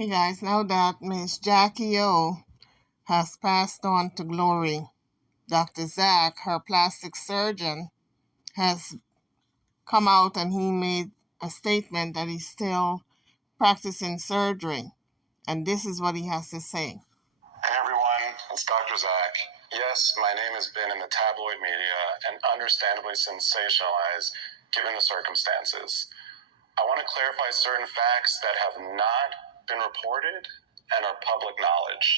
Hey guys, now that Miss Jackie O has passed on to glory, Dr. Zach, her plastic surgeon, has come out and he made a statement that he's still practicing surgery. And this is what he has to say. Hey everyone, it's Dr. Zach. Yes, my name has been in the tabloid media and understandably sensationalized given the circumstances. I want to clarify certain facts that have not been reported and are public knowledge.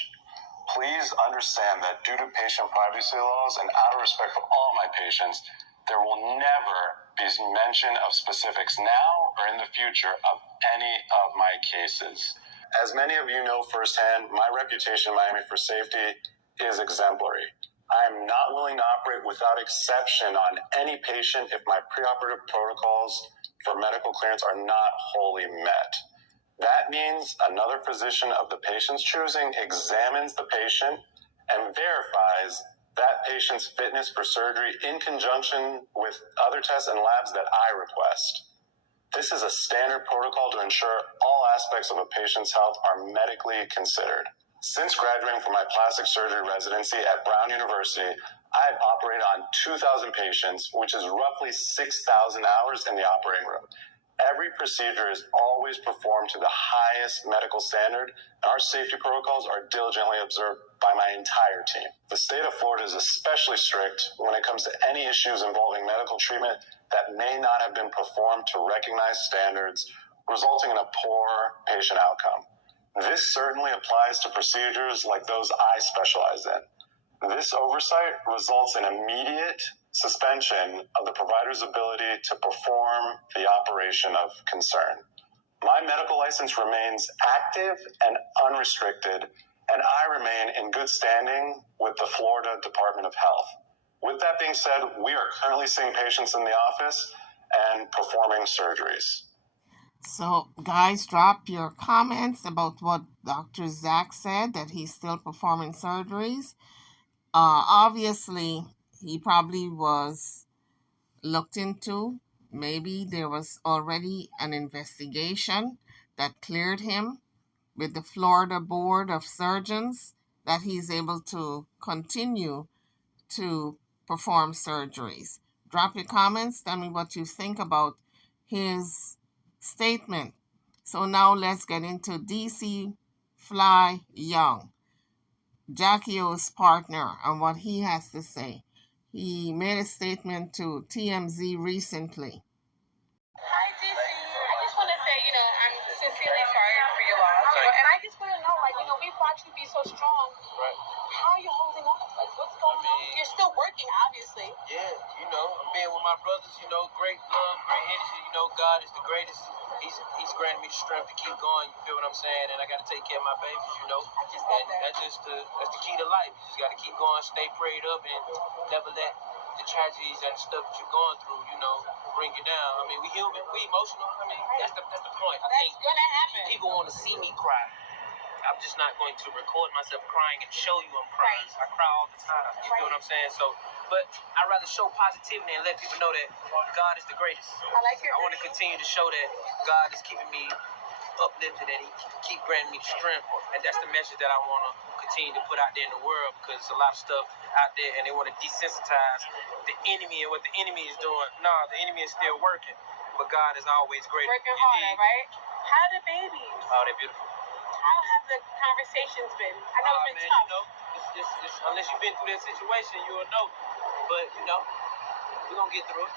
Please understand that due to patient privacy laws and out of respect for all my patients, there will never be mention of specifics now or in the future of any of my cases. As many of you know firsthand, my reputation in Miami for safety is exemplary. I am not willing to operate without exception on any patient if my preoperative protocols for medical clearance are not wholly met. That means another physician of the patient's choosing examines the patient and verifies that patient's fitness for surgery in conjunction with other tests and labs that I request. This is a standard protocol to ensure all aspects of a patient's health are medically considered. Since graduating from my plastic surgery residency at Brown University, I have operated on 2,000 patients, which is roughly 6,000 hours in the operating room. Every procedure is always performed to the highest medical standard, and our safety protocols are diligently observed by my entire team. The state of Florida is especially strict when it comes to any issues involving medical treatment that may not have been performed to recognized standards, resulting in a poor patient outcome. This certainly applies to procedures like those I specialize in. This oversight results in immediate suspension of the provider's ability to perform the operation of concern. My medical license remains active and unrestricted, and I remain in good standing with the Florida Department of Health. With that being said, we are currently seeing patients in the office and performing surgeries. So, guys, drop your comments about what Dr. Zach said, that he's still performing surgeries. Obviously, he probably was looked into. Maybe there was already an investigation that cleared him with the Florida Board of Surgeons, that he's able to continue to perform surgeries. Drop your comments. Tell me what you think about his statement. So now let's get into DC Fly Young, Jackie O's partner, and what he has to say. He made a statement to TMZ recently. Hi, DC. I just want to say, I'm sincerely sorry for your loss. And I just want to know, we've watched you be so strong. Right. How are you holding up? Like, what's going on? You're still working, obviously. Yeah, I'm being with my brothers, great love, great energy. God is the greatest. He's granted me the strength to keep going. You feel what I'm saying? And I got to take care of my babies, I just love that. That's the key to life. You just got to keep going, stay prayed up, and never let the tragedies and stuff that you're going through, bring you down. I mean, we human, we emotional. I mean, that's the point. That's gonna happen. People want to see me cry. I'm just not going to record myself crying and show you I'm crying. Right. I cry all the time. You feel what I'm saying? So, but I'd rather show positivity and let people know that God is the greatest. I like your I want to continue to show that God is keeping me uplifted and He keep granting me the strength. And that's the message that I want to continue to put out there in the world, because there's a lot of stuff out there and they want to desensitize the enemy and what the enemy is doing. No, the enemy is still working, but God is always greater. Working harder, right? How the babies? Oh, they're beautiful. How have the conversations been? I know it's been tough. It's, unless you've been through that situation, you'll know. But, we're going to get through it.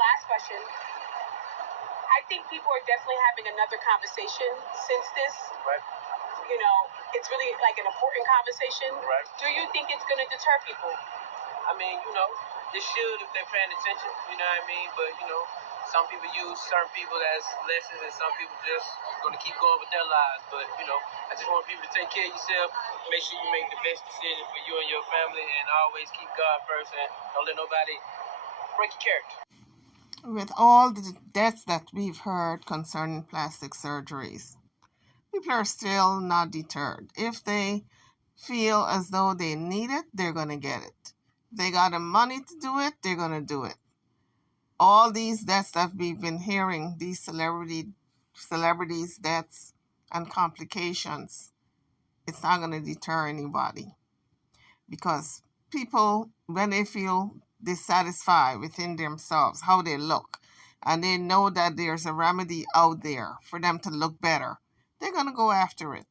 Last question. I think people are definitely having another conversation since this. Right. It's really like an important conversation. Right. Do you think it's going to deter people? I mean, they should if they're paying attention, you know what I mean? But, some people use certain people as lessons, and some people just going to keep going with their lives. But, I just want people to take care of yourself. Make sure you make the best decision for you and your family, and always keep God first, and don't let nobody break your character. With all the deaths that we've heard concerning plastic surgeries, people are still not deterred. If they feel as though they need it, they're going to get it. If they got the money to do it, they're going to do it. All these deaths that we've been hearing, these celebrities' deaths, and complications, it's not going to deter anybody, because people, when they feel dissatisfied within themselves, how they look, and they know that there's a remedy out there for them to look better, they're going to go after it.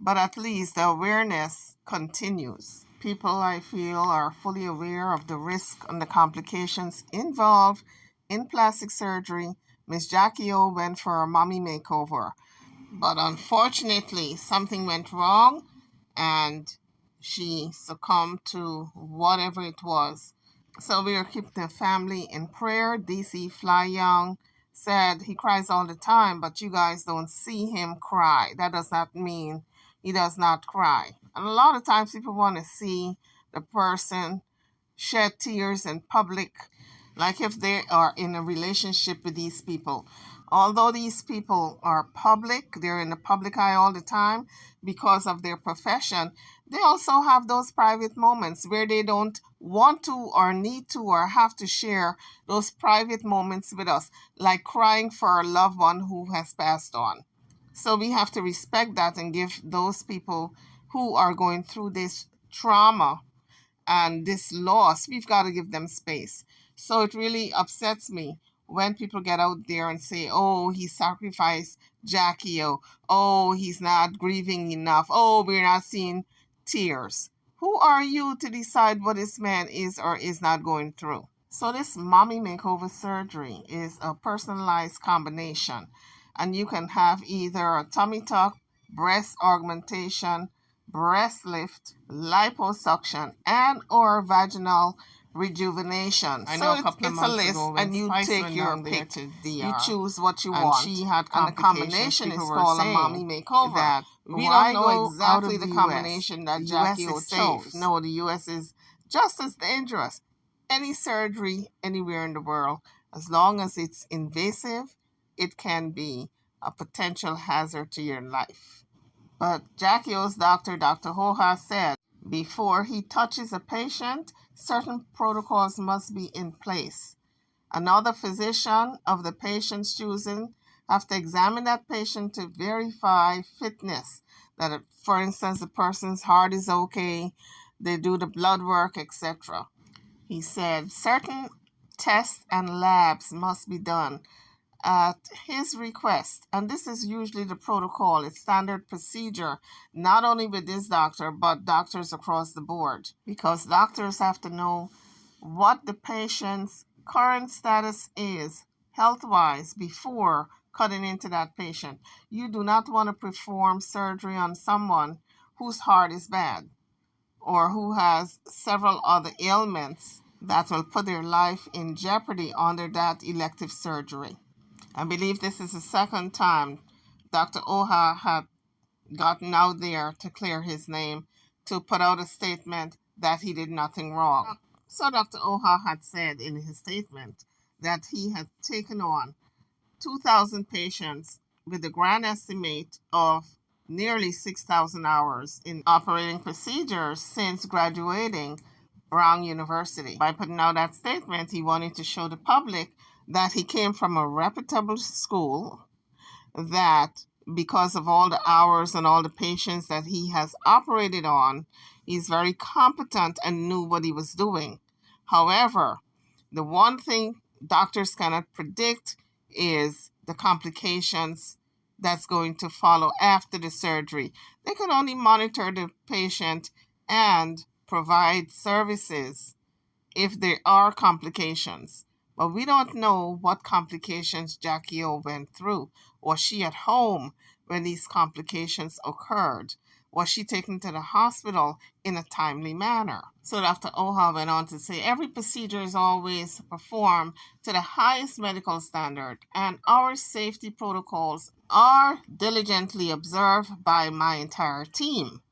But at least the awareness continues. People, I feel, are fully aware of the risk and the complications involved in plastic surgery. Miss Jackie O went for a mommy makeover, but unfortunately something went wrong and she succumbed to whatever it was. So we are keeping the family in prayer. DC Fly Young said he cries all the time, but you guys don't see him cry. That does not mean he does not cry. And a lot of times people want to see the person shed tears in public, like if they are in a relationship with these people. Although these people are public, they're in the public eye all the time because of their profession, they also have those private moments where they don't want to or need to or have to share those private moments with us, like crying for a loved one who has passed on. So we have to respect that and give those people who are going through this trauma and this loss, we've got to give them space. So it really upsets me when people get out there and say, oh, he sacrificed Jackie, oh, he's not grieving enough, oh, we're not seeing tears. Who are you to decide what this man is or is not going through? So this mommy makeover surgery is a personalized combination, and you can have either a tummy tuck, breast augmentation, breast lift, liposuction, and or vaginal rejuvenation. I know so a couple of months ago when and you Spice take your pick. You choose what you want. She had and the combination is called a mommy makeover. That we don't know exactly the combination that Jackie O chose. No, the U.S. is just as dangerous. Any surgery anywhere in the world, as long as it's invasive, it can be a potential hazard to your life. But Jackie O's doctor, Dr. Hoha, said before he touches a patient, certain protocols must be in place. Another physician of the patient's choosing have to examine that patient to verify fitness. That, for instance, the person's heart is okay, they do the blood work, etc. He said certain tests and labs must be done at his request, and this is usually the protocol. It's standard procedure, not only with this doctor but doctors across the board, because doctors have to know what the patient's current status is health-wise before cutting into that patient. You do not want to perform surgery on someone whose heart is bad or who has several other ailments that will put their life in jeopardy under that elective surgery. I believe this is the second time Dr. Oha had gotten out there to clear his name, to put out a statement that he did nothing wrong. So Dr. Oha had said in his statement that he had taken on 2,000 patients with a grand estimate of nearly 6,000 hours in operating procedures since graduating Brown University. By putting out that statement, he wanted to show the public that he came from a reputable school, that because of all the hours and all the patients that he has operated on, he's very competent and knew what he was doing. However, the one thing doctors cannot predict is the complications that's going to follow after the surgery. They can only monitor the patient and provide services if there are complications. But we don't know what complications Jackie O went through. Was she at home when these complications occurred? Was she taken to the hospital in a timely manner? So Dr. Oha went on to say, every procedure is always performed to the highest medical standard, and our safety protocols are diligently observed by my entire team.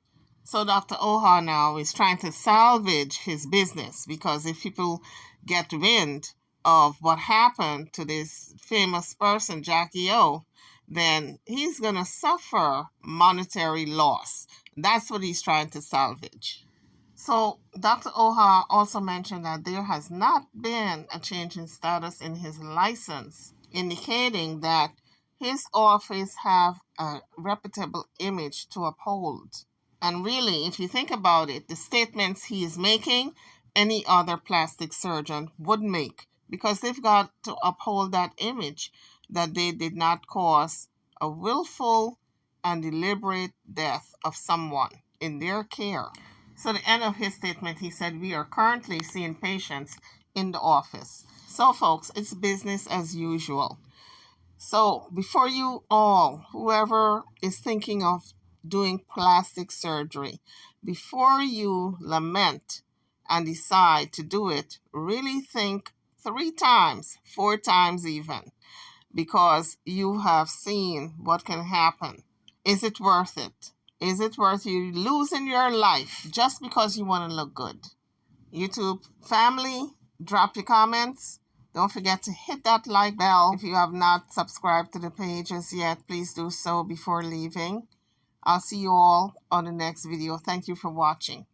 So Dr. Oha now is trying to salvage his business, because if people get wind of what happened to this famous person, Jackie O, then he's going to suffer monetary loss. That's what he's trying to salvage. So Dr. Oha also mentioned that there has not been a change in status in his license, indicating that his office have a reputable image to uphold. And really, if you think about it, the statements he is making, any other plastic surgeon would make, because they've got to uphold that image that they did not cause a willful and deliberate death of someone in their care. So at the end of his statement, he said, we are currently seeing patients in the office. So folks, it's business as usual. So before you all, whoever is thinking of doing plastic surgery, before you lament and decide to do it, really think 3 times, 4 times even, because you have seen what can happen. Is it worth it? Is it worth you losing your life just because you want to look good? YouTube family, drop your comments. Don't forget to hit that like bell. If you have not subscribed to the pages yet, please do so before leaving. I'll see you all on the next video. Thank you for watching.